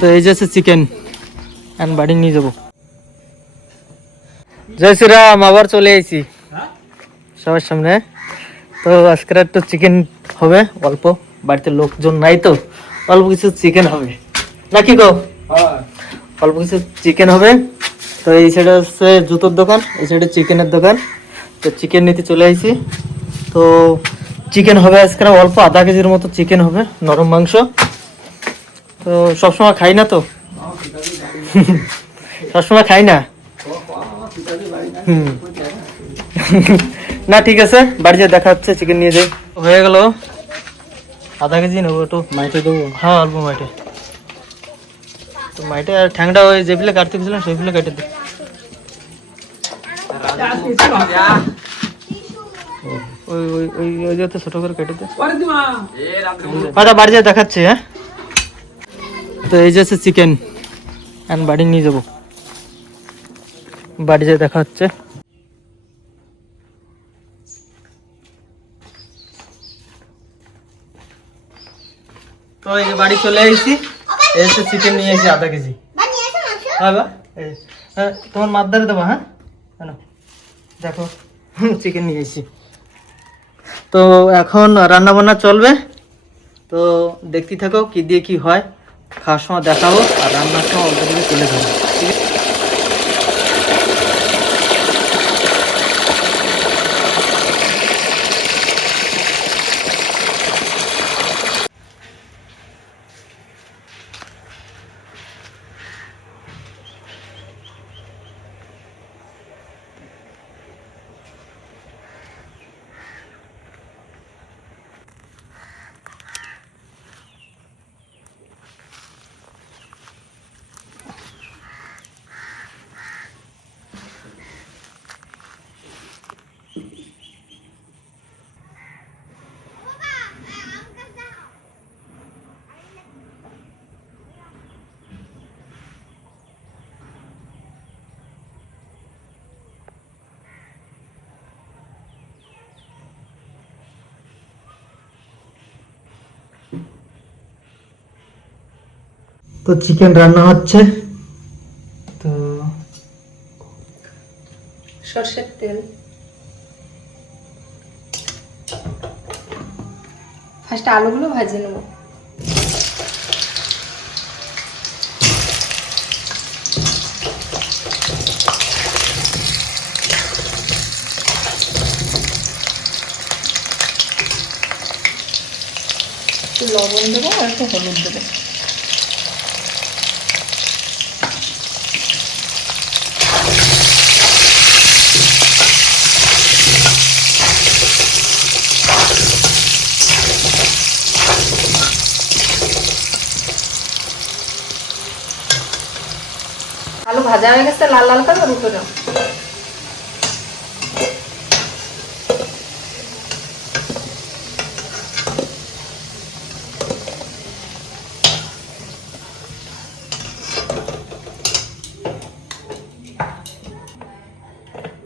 তো এই যে চিকেন এখন বাড়ি নিয়ে যাবো। জয় শ্রীরাম, আবার চলে আইছি সবার সামনে। তো আজকের একটু চিকেন হবে অল্প, বাড়িতে লোকজন নাই তো অল্প কিছু চিকেন হবে নাকি গো? অল্প কিছু চিকেন হবে। তো এই সাইডে হচ্ছে জুতোর দোকান, এই সাইডে চিকেনের দোকান। তো চিকেন নিতে চলে আইছি। তো চিকেন হবে আজকে অল্প, আধা কেজির মতো চিকেন হবে, নরম মাংস। তো সবসময় খাই না তো সবসময় খাই না। না ঠিক আছে, বাড়ি যেয়ে দেখা হচ্ছে, চিকেন নিয়ে যাই। হয়ে গেল, আধা কেজি নেবো। একটু মাইটে দেবো? হ্যাঁ অল্প মাইটে। তো মাইটে আর ঠ্যাংটা ওই যে ফেলে কাটতে গেছিলাম সেই ফেলে কেটে দিই। ওই ওই ওই ওই যাতে ছোট করে কেটে দে। আচ্ছা বাড়ি যেয়ে দেখাচ্ছি। হ্যাঁ, তো এই যে চিকেন এখন বাড়ি নিয়ে যাবো, বাড়ি যেয়ে দেখা হচ্ছে। তো এই যে বাড়ি চলে এসেছি, এসে চিকেন নিয়ে এসেছি আধা কেজি। হ্যাঁ বা হ্যাঁ, তোমার মাদারে দেবো। হ্যাঁ কেন দেখো, চিকেন নিয়ে এসেছি। তো এখন রান্না বান্না চলবে, তো দেখতে থাকো কি দিয়ে কি হয়। খাওয়ার সময় দেখাবো আর রান্নার সময় অল্প করে তুলে ধরবো, ঠিক আছে? তো চিকেন রান্না হচ্ছে। তো সরষের তেল, ফার্স্ট আলুগুলো ভাজে নেব। একটু লবণ দেবো আর একটু হলুদ দেবো। আলু ভাজা হয়ে গেছে, লাল লাল করে উঠে যাও।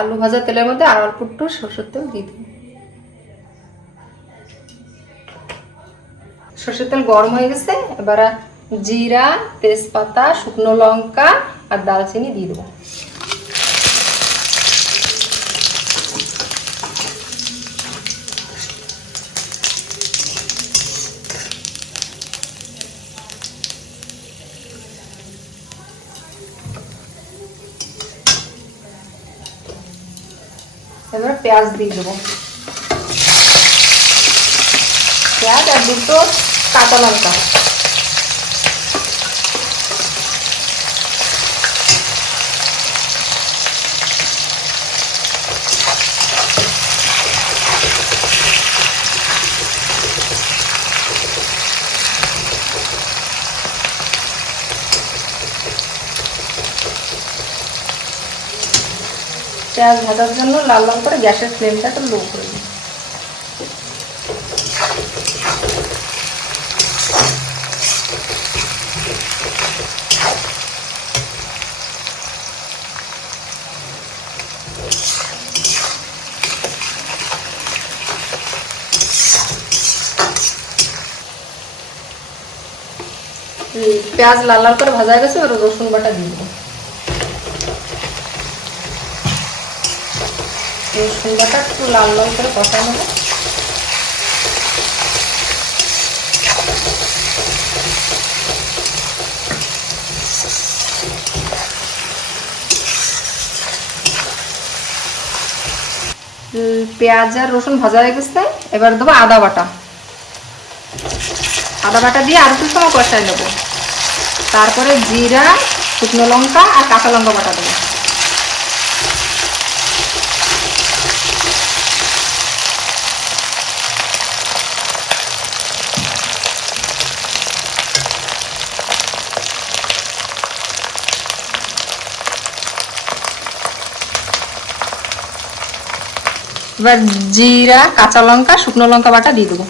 আলু ভাজা তেলের মধ্যে আর অল্প একটু সরষের তেল দিয়ে দিই। সরষের তেল গরম হয়ে গেছে, এবার জিরা, তেজপাতা, শুকনো লঙ্কা আর দালচিনি দিয়ে দেবো। এবার পেঁয়াজ দিয়ে দেবো, পেঁয়াজ আর দুটো কাঁচা লঙ্কা। পেঁয়াজ ভাজার জন্য লাল লাল করে গ্যাসের ফ্লেমটা একটু লো করে দিই। পেঁয়াজ লাল লাল করে ভাজা গেছে, এবার রসুন বাটা দিয়ে দেবো। রসুন বাটা একটু লাল লাল করে কষানো হবে। পেঁয়াজ আর রসুন ভাজা হয়ে গেছে, এবার দেবো আদা বাটা। আদা বাটা দিয়ে আর একটু সময় কষাই নেবো। তারপরে জিরা, শুকনো লঙ্কা আর কাঁচা লঙ্কা বাটা দেবো। এবার জিরা, কাঁচা লঙ্কা, শুকনো লঙ্কা বাটা দিয়ে দেবো।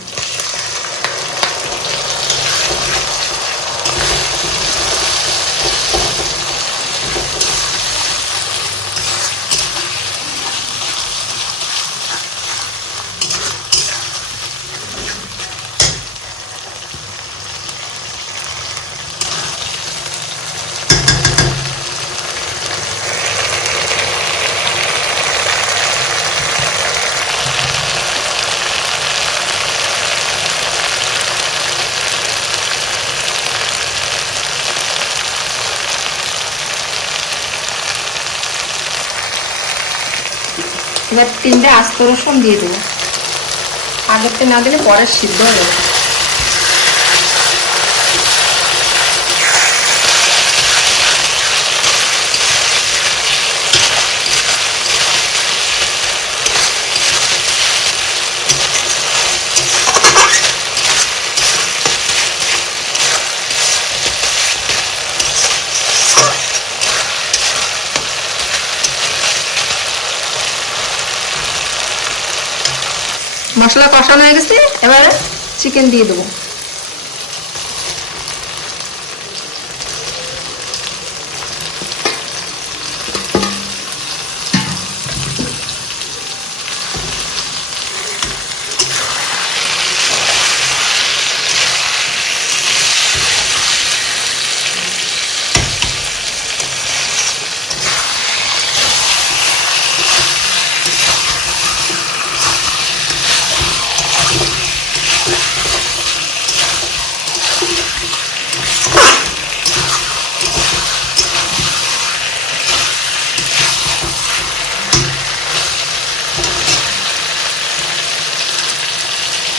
এবার 3টে আস্ত রসুন দিয়ে দেবো। আগেরটা না দিলে পরে সিদ্ধ হয়ে যাবে। মশলা কষানো হয়ে গেছে, এবারে চিকেন দিয়ে দেবো।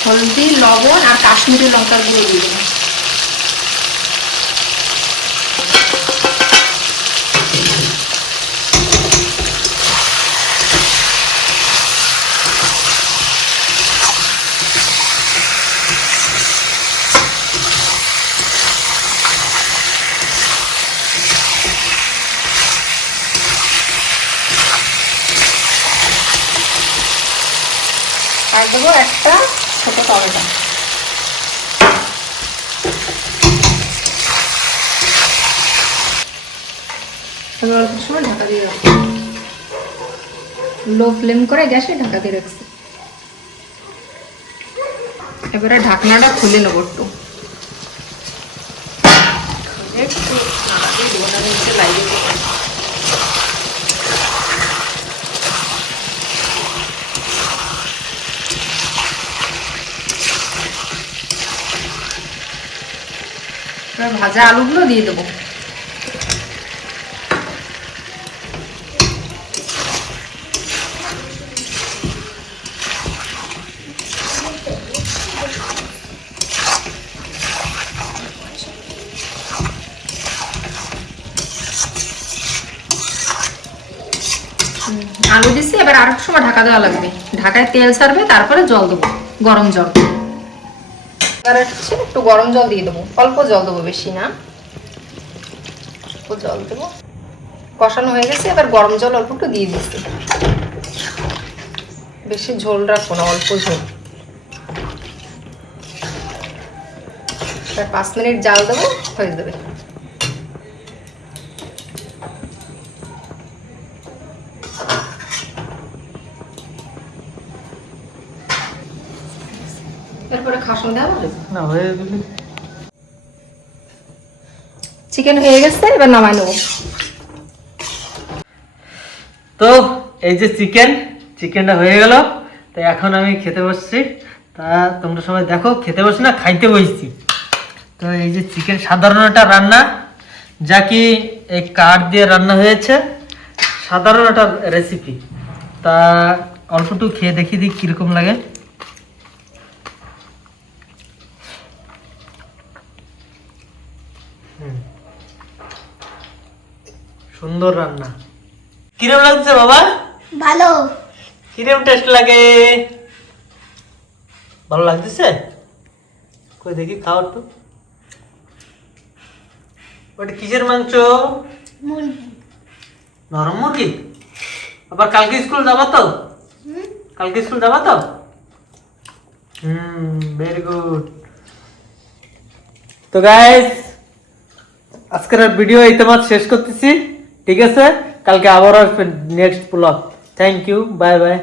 হলদি, লবণ আর কাশ্মীরি লঙ্কার গুঁড়ো দিয়ে দেবো। আর দেবো একটা ছোট টমেটো। এবার অল্প সময় ঢাকা দিয়ে রাখবো। লো ফ্লেম করে গ্যাসে ঢাকা দিয়ে রাখছি। এবারে ঢাকনাটা খুলে নেবো একটু। ভাজা আলুগুলো দিয়ে দেবো। আলু দিছি, এবার আর একটু সময় ঢাকা দেওয়া লাগবে। ঢাকায় তেল ছাড়বে, তারপরে জল দেবো, গরম জল। এবার একটু গরম জল দিয়ে দেবো। অল্প জল দেবো, বেশি না, অল্প জল দেবো। কষানো হয়ে গেছে, এবার গরম জল অল্প একটু দিয়ে দিচ্ছি। বেশি ঝোল রাখবো না, অল্প ঝোল। 5 মিনিট জাল দেবো, হয়ে যাবে। এরপরে খাসন দেওয়া হবে না, হয়ে গেলে চিকেন হয়ে গেছে, এবার নামাই নেবো। তো এই যে চিকেনটা হয়ে গেল। তো এখন আমি খেতে বসছি। তা তোমরা সবাই দেখো, খেতে বসছি না, খাইতে বসছি। তো এই যে চিকেন সাধারণ একটা রান্না, যা কি এই কাঠ দিয়ে রান্না হয়েছে, সাধারণ একটা রেসিপি। তা অল্পটু খেয়ে দেখি দিই কিরকম লাগে। সুন্দর রান্না। কিরকম লাগছে বাবা? ভালো। কিরকম টেস্ট লাগে? ভালো লাগতেছে? কই দেখি, খাও একটু। ওটা কিসের মাংস? মুরগি। নরম মুরগি। আবার কালকে স্কুল যাবা তো? কালকে স্কুল যাবা তো? Very good. তো গাইস, আজকের ভিডিও এই তোমার শেষ করতেছি। ঠিক আছে, কালকে আবার আসবেন next blog. Thank you, bye by.